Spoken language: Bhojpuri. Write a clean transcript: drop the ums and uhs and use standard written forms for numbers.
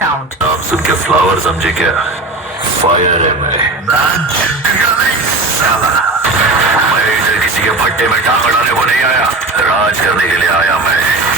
sound. नाम सुन के फ्लावर समझे क्या? फायर है मैं झुकेगा नहीं साला। मैं इधर किसी के भट्टे में टांग अड़ाने को नहीं आया, राज करने के लिए आया मैं।